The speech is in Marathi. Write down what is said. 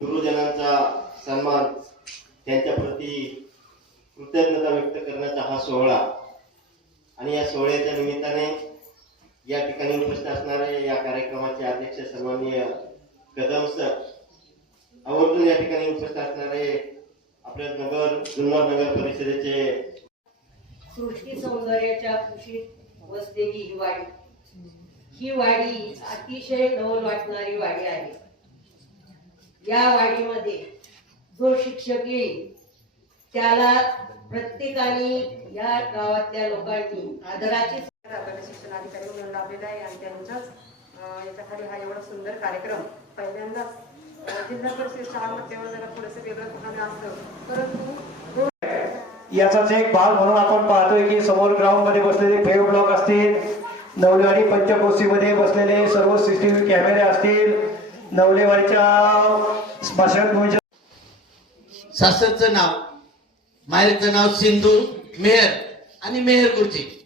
गुरुजनांचा सन्मान त्यांच्या प्रती कृतज्ञता व्यक्त करण्याचा हा सोहळा आणि या सोहळ्याच्या निमित्ताने या ठिकाणी उपस्थित असणारे या कार्यक्रमाचे अध्यक्ष सन्माननीय कदम सर आवर्जून या ठिकाणी उपस्थित असणारे आपल्या नगर जुन्नर नगर परिषदेचे सृष्टी सौंदर्याच्या कुशीत वसलेली ही वाडी. ही वाडी अतिशय नवल वाटणारी वाडी आहे. या वाडीमध्ये जो शिक्षक येईल त्याला प्रत्येकाने या गावातल्या लोकांनी आदराची आपल्याला शिक्षणाधिकारी म्हणून लाभलेला आहे आणि त्यांच्याच याच्याखाली हा एवढा सुंदर कार्यक्रम पहिल्यांदाच जिल्हा परिषद शाळांमध्ये जरा थोडंसं वेगळं ठिकाणी असलं परंतु याचाच एक भाग म्हणून आपण पाहतोय की समोर ग्राउंडमध्ये बसलेले फेव ब्लॉक असतील नवलेवाडी पंचकोशीमध्ये बसलेले सर्व सीसीटीव्ही कॅमेरे असतील नवलेवाडीच्या स्मशानभूमीच्या सासरचं नाव माहेरचं नाव सिंधू मेहर आणि मेहर गुरुजी.